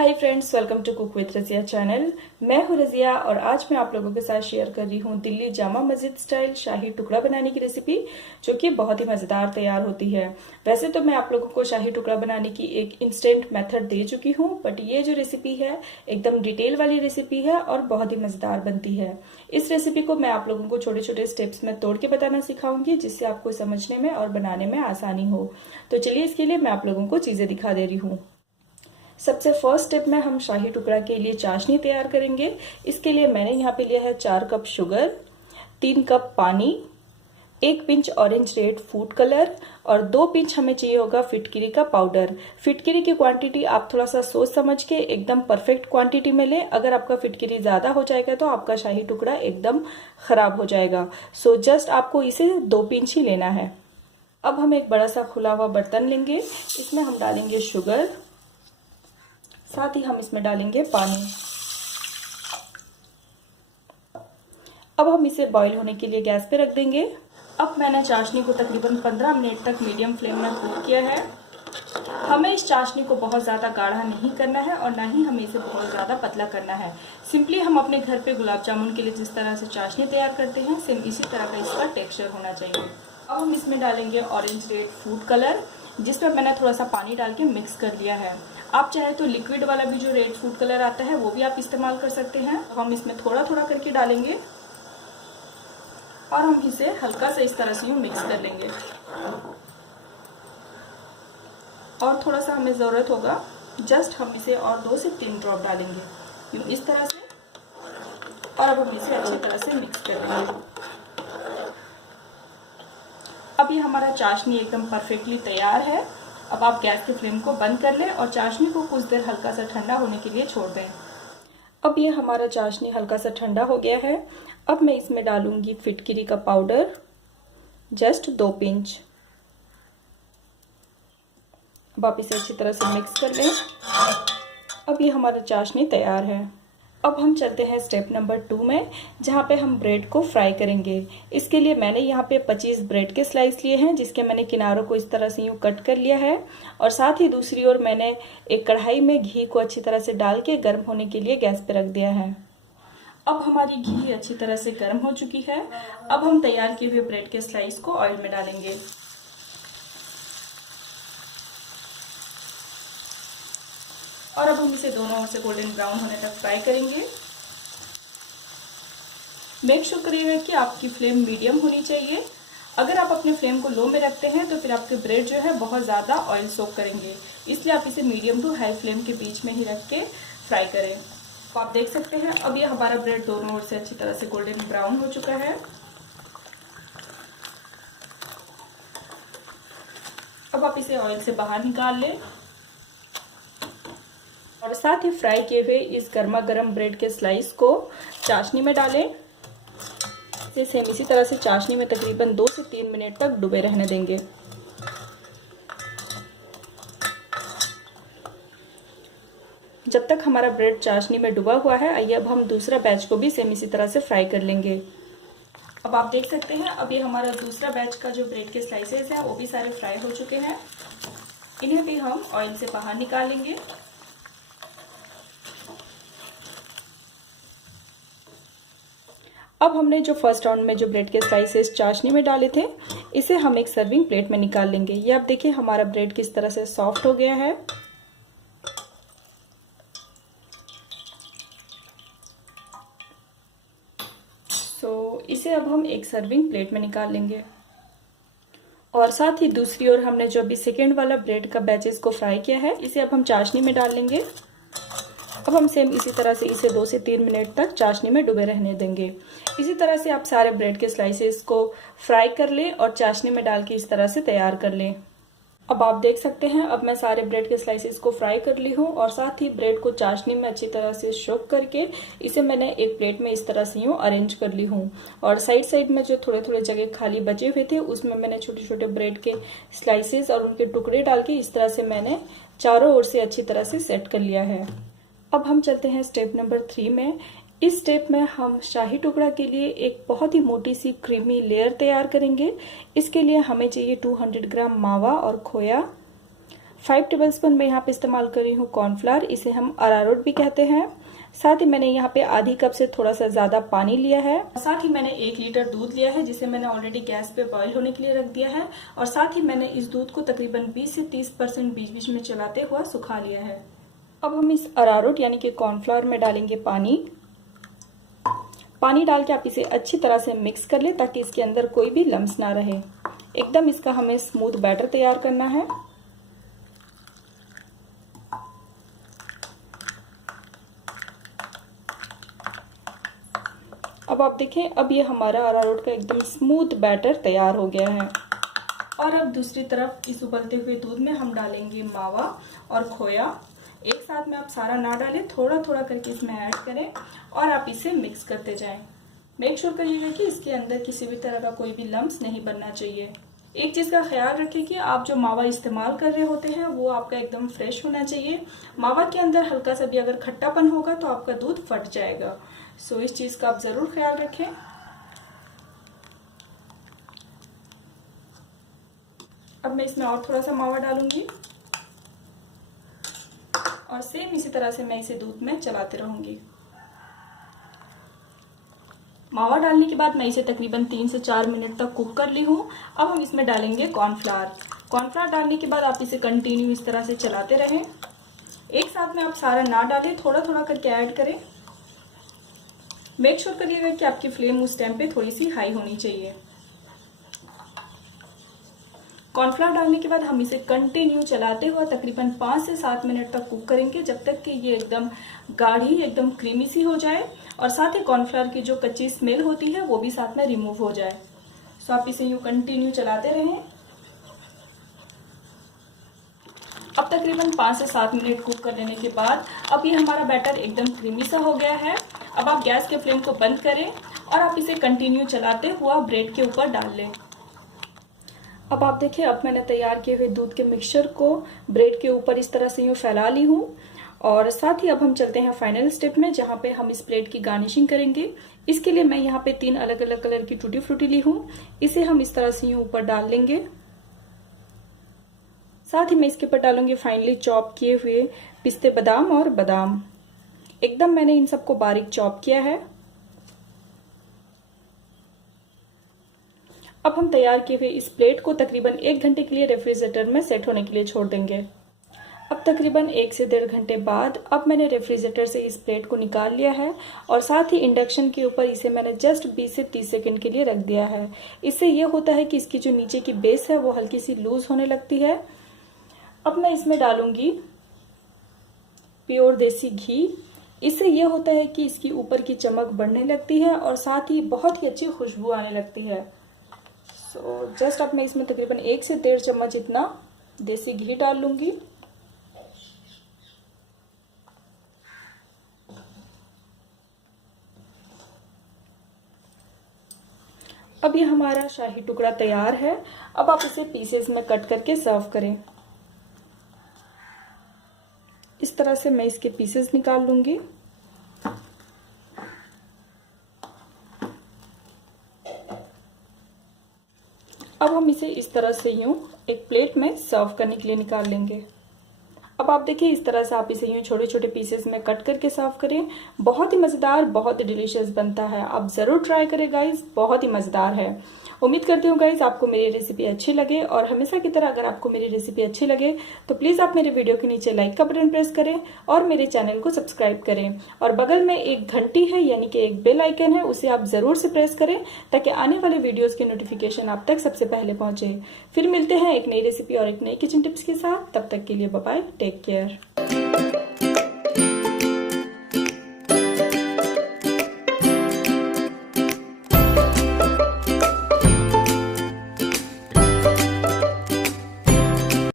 Hi friends, welcome to cook with Razia channel. मैं हूँ रजिया और आज मैं आप लोगों के साथ शेयर कर रही हूँ दिल्ली जामा मस्जिद स्टाइल शाही टुकड़ा बनाने की रेसिपी, जो कि बहुत ही मज़ेदार तैयार होती है। वैसे तो मैं आप लोगों को शाही टुकड़ा बनाने की एक इंस्टेंट मेथड दे चुकी हूँ, बट ये जो रेसिपी है एकदम डिटेल वाली रेसिपी है और बहुत ही मज़ेदार बनती है। इस रेसिपी को मैं आप लोगों को छोटे छोटे स्टेप्स में तोड़ के बताना सिखाऊंगी, जिससे आपको समझने में और बनाने में आसानी हो। तो चलिए इसके लिए मैं आप लोगों को चीज़ें दिखा दे रही हूँ। सबसे फर्स्ट स्टेप में हम शाही टुकड़ा के लिए चाशनी तैयार करेंगे। इसके लिए मैंने यहाँ पे लिया है 4 कप शुगर, 3 कप पानी, 1 pinch orange red food colour और 2 पिंच हमें चाहिए होगा फिटकिरी का पाउडर। फिटकिरी की क्वांटिटी आप थोड़ा सा सोच समझ के एकदम परफेक्ट क्वांटिटी में लें। अगर आपका फिटकिरी ज़्यादा हो जाएगा तो आपका शाही टुकड़ा एकदम खराब हो जाएगा। सो जस्ट आपको इसे 2 पिंच ही लेना है। अब हम एक बड़ा सा खुला हुआ बर्तन लेंगे, इसमें हम डालेंगे शुगर, साथ ही हम इसमें डालेंगे पानी। अब हम इसे बॉईल होने के लिए गैस पे रख देंगे। अब मैंने चाशनी को तकरीबन 15 मिनट तक मीडियम फ्लेम में कुक किया है। हमें इस चाशनी को बहुत ज़्यादा गाढ़ा नहीं करना है और ना ही हमें इसे बहुत ज़्यादा पतला करना है। सिंपली हम अपने घर पे गुलाब जामुन के लिए जिस तरह से चाशनी तैयार करते हैं, सेम इसी तरह का इसका टेक्सचर होना चाहिए। अब हम इसमें डालेंगे ऑरेंज रेड फूड कलर, जिसमें मैंने थोड़ा सा पानी डाल के मिक्स कर लिया है। आप चाहे तो लिक्विड वाला भी जो रेड फूड कलर आता है वो भी आप इस्तेमाल कर सकते हैं। हम इसमें थोड़ा थोड़ा करके डालेंगे और हम इसे हल्का सा इस तरह से यूँ मिक्स कर लेंगे। और थोड़ा सा हमें ज़रूरत होगा, जस्ट हम इसे और 2 से 3 ड्रॉप डालेंगे यूँ इस तरह से। और अब हम इसे अच्छी तरह से मिक्स कर लेंगे। अब ये हमारा चाशनी एकदम परफेक्टली तैयार है। अब आप गैस के फ्लेम को बंद कर लें और चाशनी को कुछ देर हल्का सा ठंडा होने के लिए छोड़ दें। अब ये हमारा चाशनी हल्का सा ठंडा हो गया है। अब मैं इसमें डालूंगी फिटकिरी का पाउडर, जस्ट 2 पिंच। अब आप इसे अच्छी तरह से मिक्स कर लें। अब ये हमारा चाशनी तैयार है। अब हम चलते हैं स्टेप नंबर 2 में, जहाँ पे हम ब्रेड को फ्राई करेंगे। इसके लिए मैंने यहाँ पे 25 ब्रेड के स्लाइस लिए हैं, जिसके मैंने किनारों को इस तरह से यूँ कट कर लिया है। और साथ ही दूसरी ओर मैंने एक कढ़ाई में घी को अच्छी तरह से डाल के गर्म होने के लिए गैस पे रख दिया है। अब हमारी घी अच्छी तरह से गर्म हो चुकी है। अब हम तैयार किए हुए ब्रेड के स्लाइस को ऑयल में डालेंगे। और अब हम इसे दोनों ओर से गोल्डन ब्राउन होने तक फ्राई करेंगे। मेक श्योर करिएगा कि आपकी फ्लेम मीडियम होनी चाहिए। अगर आप अपने फ्लेम को लो में रखते हैं तो फिर आपके ब्रेड जो है बहुत ज़्यादा ऑयल सोक करेंगे, इसलिए आप इसे मीडियम टू हाई फ्लेम के बीच में ही रख के फ्राई करें। तो आप देख सकते हैं अब ये हमारा ब्रेड दोनों ओर से अच्छी तरह से गोल्डन ब्राउन हो चुका है। अब आप इसे ऑयल से बाहर निकाल लें और साथ ही फ्राई किए हुए इस गर्मा गर्म ब्रेड के स्लाइस को चाशनी में डालें। इसे सेम इसी तरह से चाशनी में तकरीबन 2 से 3 मिनट तक डूबे रहने देंगे। जब तक हमारा ब्रेड चाशनी में डूबा हुआ है, आइए अब हम दूसरा बैच को भी सेम इसी तरह से फ्राई कर लेंगे। अब आप देख सकते हैं अब ये हमारा दूसरा बैच का जो ब्रेड के स्लाइसेस हैं वो भी सारे फ्राई हो चुके हैं। इन्हें भी हम ऑयल से बाहर निकालेंगे। अब हमने जो फर्स्ट राउंड में जो ब्रेड के स्लाइसेस चाशनी में डाले थे, इसे हम एक सर्विंग प्लेट में निकाल लेंगे। ये आप देखिए हमारा ब्रेड किस तरह से सॉफ्ट हो गया है। इसे अब हम एक सर्विंग प्लेट में निकाल लेंगे। और साथ ही दूसरी ओर हमने जो अभी सेकेंड वाला ब्रेड का बैचेस को फ्राई किया है, इसे अब हम चाशनी में डाल लेंगे। अब हम सेम इसी तरह से इसे 2 से 3 मिनट तक चाशनी में डूबे रहने देंगे। इसी तरह से आप सारे ब्रेड के स्लाइसेस को फ्राई कर लें और चाशनी में डाल के इस तरह से तैयार कर लें। अब आप देख सकते हैं अब मैं सारे ब्रेड के स्लाइसेस को फ्राई कर ली हूँ और साथ ही ब्रेड को चाशनी में अच्छी तरह से सोक करके इसे मैंने एक प्लेट में इस तरह से यूँ अरेंज कर ली हूँ। और साइड साइड में जो थोड़े थोड़े जगह खाली बचे हुए थे उसमें मैंने छोटे छोटे ब्रेड के स्लाइसेस और उनके टुकड़े डाल के इस तरह से मैंने चारों ओर से अच्छी तरह से सेट कर लिया है। अब हम चलते हैं स्टेप नंबर 3 में। इस स्टेप में हम शाही टुकड़ा के लिए एक बहुत ही मोटी सी क्रीमी लेयर तैयार करेंगे। इसके लिए हमें चाहिए 200 ग्राम मावा और खोया, 5 टेबलस्पून मैं यहाँ पे इस्तेमाल कर रही हूँ कॉर्नफ्लावर, इसे हम अरारोट भी कहते हैं। साथ ही मैंने यहाँ पे आधी कप से थोड़ा सा ज्यादा पानी लिया है। साथ ही मैंने 1 लीटर दूध लिया है जिसे मैंने ऑलरेडी गैस पे बॉईल होने के लिए रख दिया है। और साथ ही मैंने इस दूध को तकरीबन 20 से 30% बीच बीच में चलाते हुआ सुखा लिया है। अब हम इस अरारोट यानी कि कॉर्नफ्लावर में डालेंगे पानी। पानी डाल के आप इसे अच्छी तरह से मिक्स कर ले ताकि इसके अंदर कोई भी लम्स ना रहे। एकदम इसका हमें स्मूथ बैटर तैयार करना है। अब आप देखें, अब ये हमारा अरारोट का एकदम स्मूथ बैटर तैयार हो गया है। और अब दूसरी तरफ इस उबलते हुए दूध में हम डालेंगे मावा और खोया। एक साथ में आप सारा ना डालें, थोड़ा थोड़ा करके इसमें ऐड करें और आप इसे मिक्स करते जाएं। मेक श्योर करिएगा कि इसके अंदर किसी भी तरह का कोई भी लम्स नहीं बनना चाहिए। एक चीज का ख्याल रखें कि आप जो मावा इस्तेमाल कर रहे होते हैं वो आपका एकदम फ्रेश होना चाहिए। मावा के अंदर हल्का सा भी अगर खट्टापन होगा तो आपका दूध फट जाएगा। सो इस चीज का आप जरूर ख्याल रखें। अब मैं इसमें और थोड़ा सा मावा डालूंगी और सेम इसी तरह से मैं इसे दूध में चलाते रहूंगी। मावा डालने के बाद मैं इसे तकरीबन 3 से 4 मिनट तक कुक कर ली हूँ। अब हम इसमें डालेंगे कॉर्नफ्लावर। कॉर्नफ्लावर डालने के बाद आप इसे कंटिन्यू इस तरह से चलाते रहें। एक साथ में आप सारा ना डालें, थोड़ा थोड़ा करके ऐड करें। मेक श्योर करिएगा कि आपकी फ्लेम उस टाइम पे थोड़ी सी हाई होनी चाहिए। कॉर्नफ्लावर डालने के बाद हम इसे कंटिन्यू चलाते हुए तकरीबन 5 से 7 मिनट तक कुक करेंगे, जब तक कि ये एकदम गाढ़ी, एकदम क्रीमी सी हो जाए और साथ ही कॉर्नफ्लावर की जो कच्ची स्मेल होती है वो भी साथ में रिमूव हो जाए। सो आप इसे यूं कंटिन्यू चलाते रहें। अब तकरीबन 5 से 7 मिनट कुक कर लेने के बाद अब ये हमारा बैटर एकदम क्रीमी सा हो गया है। अब आप गैस के फ्लेम को बंद करें और आप इसे कंटिन्यू चलाते हुआ ब्रेड के ऊपर डाल लें। अब आप देखिए, अब मैंने तैयार किए हुए दूध के मिक्सचर को ब्रेड के ऊपर इस तरह से यूं फैला ली हूँ। और साथ ही अब हम चलते हैं फाइनल स्टेप में, जहाँ पे हम इस प्लेट की गार्निशिंग करेंगे। इसके लिए मैं यहाँ पे 3 अलग अलग कलर की टूटी फ्रूटी ली हूँ। इसे हम इस तरह से यूं ऊपर डाल लेंगे। साथ ही मैं इसके ऊपर डालूंगी फाइनली चॉप किए हुए पिस्ते बादाम और बादाम। एकदम मैंने इन सबको बारीक चॉप किया है। अब हम तैयार किए हुए इस प्लेट को तकरीबन 1 घंटे के लिए रेफ्रिजरेटर में सेट होने के लिए छोड़ देंगे। अब तकरीबन 1 से 1.5 घंटे बाद अब मैंने रेफ्रिजरेटर से इस प्लेट को निकाल लिया है और साथ ही इंडक्शन के ऊपर इसे मैंने जस्ट 20 से 30 सेकंड के लिए रख दिया है। इससे ये होता है कि इसकी जो नीचे की बेस है वो हल्की सी लूज होने लगती है। अब मैं इसमें डालूंगी प्योर देसी घी। इससे ये होता है कि इसकी ऊपर की चमक बढ़ने लगती है और साथ ही बहुत ही अच्छी खुशबू आने लगती है। सो जस्ट अब मैं इसमें तकरीबन 1 से 1.5 चम्मच इतना देसी घी डाल लूंगी। अब ये हमारा शाही टुकड़ा तैयार है। अब आप इसे पीसेस में कट करके सर्व करें। इस तरह से मैं इसके पीसेस निकाल लूंगी। अब हम इसे इस तरह से यूं एक प्लेट में सर्व करने के लिए निकाल लेंगे। अब आप देखिए, इस तरह से आप इसे यूं छोटे छोटे पीसेस में कट करके सर्व करें। बहुत ही मजेदार, बहुत ही डिलीशियस बनता है। आप जरूर ट्राई करें गाइस, बहुत ही मजेदार है। उम्मीद करती हूँ गाइस आपको मेरी रेसिपी अच्छी लगे और हमेशा की तरह अगर आपको मेरी रेसिपी अच्छी लगे तो प्लीज आप मेरे वीडियो के नीचे लाइक का बटन प्रेस करें और मेरे चैनल को सब्सक्राइब करें। और बगल में एक घंटी है यानी कि एक बेल आइकन है, उसे आप जरूर से प्रेस करें ताकि आने वाले वीडियोस की नोटिफिकेशन आप तक सबसे पहले पहुंचे। फिर मिलते हैं एक नई रेसिपी और एक नई किचन टिप्स के साथ। तब तक के लिए बाय बाय, टेक केयर।